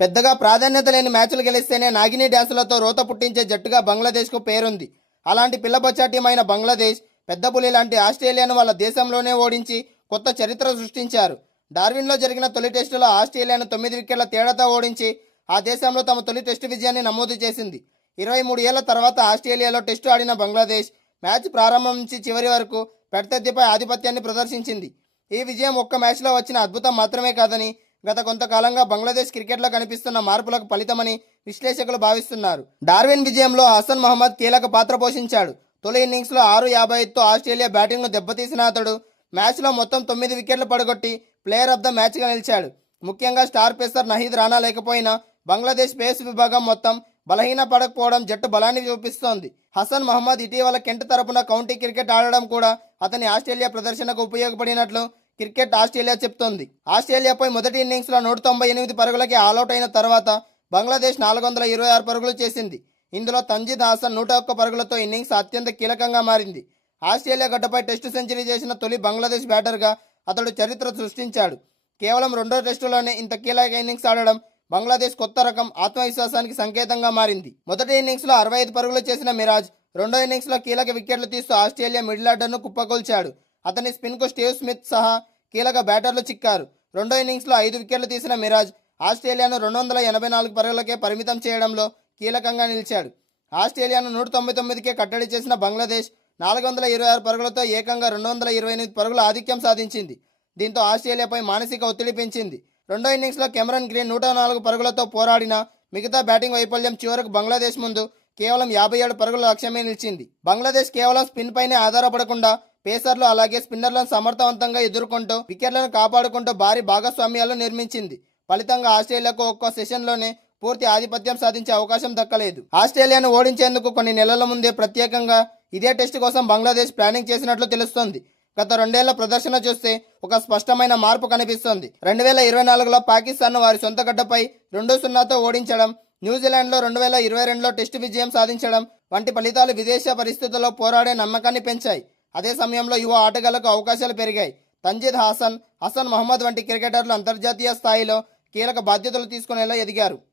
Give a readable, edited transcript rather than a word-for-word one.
పెద్దగా ప్రాధాన్యత లేని మ్యాచ్లు గెలిస్తేనే నాగిని డ్యాన్సులతో రోత పుట్టించే జట్టుగా బంగ్లాదేశ్కు పేరుంది. అలాంటి పిల్లబచ్చా టీం అయిన బంగ్లాదేశ్ పెద్ద పులి లాంటి ఆస్ట్రేలియాను వాళ్ళ దేశంలోనే ఓడించి కొత్త చరిత్ర సృష్టించారు. డార్విన్లో జరిగిన తొలి టెస్టులో ఆస్ట్రేలియాను 9 వికెట్ల తేడాతో ఓడించి ఆ దేశంలో తమ తొలి టెస్టు విజయాన్ని నమోదు చేసింది. 23 ఏళ్ల తర్వాత ఆస్ట్రేలియాలో టెస్టు ఆడిన బంగ్లాదేశ్ మ్యాచ్ ప్రారంభం నుంచి చివరి వరకు ప్రత్యర్థిపై ఆధిపత్యాన్ని ప్రదర్శించింది. ఈ విజయం ఒక్క మ్యాచ్లో వచ్చిన అద్భుతం మాత్రమే కాదని, గత కొంతకాలంగా బంగ్లాదేశ్ క్రికెట్లో కనిపిస్తున్న మార్పులకు ఫలితమని విశ్లేషకులు భావిస్తున్నారు. డార్విన్ విజయంలో హసన్ మహమ్మద్ కీలక పాత్ర పోషించాడు. తొలి ఇన్నింగ్స్లో 6.55తో ఆస్ట్రేలియా బ్యాటింగ్ను దెబ్బతీసిన అతడు మ్యాచ్లో మొత్తం 9 వికెట్లు పడగొట్టి ప్లేయర్ ఆఫ్ ద మ్యాచ్గా నిలిచాడు. ముఖ్యంగా స్టార్ పేసర్ నహీద్ రాణా లేకపోయినా బంగ్లాదేశ్ పేస్ విభాగం మొత్తం బలహీన పడకపోవడం జట్టు బలాన్ని చూపిస్తోంది. హసన్ మహమ్మద్ ఇటీవల కెంట్ తరపున కౌంటీ క్రికెట్ ఆడడం కూడా అతని ఆస్ట్రేలియా ప్రదర్శనకు ఉపయోగపడినట్లు క్రికెట్ ఆస్ట్రేలియా చెప్తోంది. ఆస్ట్రేలియాపై మొదటి ఇన్నింగ్స్లో 198 పరుగులకి ఆలౌట్ అయిన తర్వాత బంగ్లాదేశ్ 426 పరుగులు చేసింది. ఇందులో తంజీద్ హాసన్ 101 పరుగులతో ఇన్నింగ్స్ అత్యంత కీలకంగా మారింది. ఆస్ట్రేలియా గడ్డపై టెస్టు సెంచరీ చేసిన తొలి బంగ్లాదేశ్ బ్యాటర్గా అతడు చరిత్ర సృష్టించాడు. కేవలం రెండో టెస్టులోనే ఇంత కీలక ఇన్నింగ్స్ ఆడడం బంగ్లాదేశ్ కొత్త రకం ఆత్మవిశ్వాసానికి సంకేతంగా మారింది. మొదటి ఇన్నింగ్స్లో 65 పరుగులు చేసిన మిరాజ్ రెండో ఇన్నింగ్స్లో కీలక వికెట్లు తీస్తూ ఆస్ట్రేలియా మిడిల్ ఆర్డర్ను కుప్పకూల్చాడు. అతని స్పిన్కు స్టీవ్ స్మిత్ సహా కీలక బ్యాటర్లు చిక్కారు. రెండో ఇన్నింగ్స్లో 5 వికెట్లు తీసిన మిరాజ్ ఆస్ట్రేలియాను 284 పరుగులకే పరిమితం చేయడంలో కీలకంగా నిలిచాడు. ఆస్ట్రేలియాను 199కే కట్టడి చేసిన బంగ్లాదేశ్ 426 పరుగులతో ఏకంగా 228 పరుగుల ఆధిక్యం సాధించింది. దీంతో ఆస్ట్రేలియాపై మానసిక ఒత్తిడి పెంచింది. రెండో ఇన్నింగ్స్లో కెమెరన్ గ్రీన్ 104 పరుగులతో పోరాడిన మిగతా బ్యాటింగ్ వైఫల్యం చివరకు బంగ్లాదేశ్ ముందు కేవలం 57 పరుగుల లక్ష్యమే నిలిచింది. బంగ్లాదేశ్ కేవలం స్పిన్ పైనే ఆధారపడకుండా పేసర్లు అలాగే స్పిన్నర్లను సమర్థవంతంగా ఎదుర్కొంటూ వికెట్లను కాపాడుకుంటూ భారీ భాగస్వామ్యాలు నిర్మించింది. ఫలితంగా ఆస్ట్రేలియాకు ఒక్కో సెషన్లోనే పూర్తి ఆధిపత్యం సాధించే అవకాశం దక్కలేదు. ఆస్ట్రేలియాను ఓడించేందుకు కొన్ని నెలల ముందే ప్రత్యేకంగా ఇదే టెస్టు కోసం బంగ్లాదేశ్ ప్లానింగ్ చేసినట్లు తెలుస్తోంది. గత 2 ఏళ్ల ప్రదర్శన చూస్తే ఒక స్పష్టమైన మార్పు కనిపిస్తోంది. 2024లో పాకిస్తాన్ను వారి సొంత గడ్డపై 2-0తో ఓడించడం, న్యూజిలాండ్లో 2022లో టెస్టు విజయం సాధించడం వంటి ఫలితాలు విదేశ పరిస్థితుల్లో పోరాడే నమ్మకాన్ని పెంచాయి. అదే సమయంలో యువ ఆటగాళ్లకు అవకాశాలు పెరిగాయి. తంజీద్ హాసన్, హసన్ మహమ్మద్ వంటి క్రికెటర్లు అంతర్జాతీయ స్థాయిలో కీలక బాధ్యతలు తీసుకునేలా ఎదిగారు.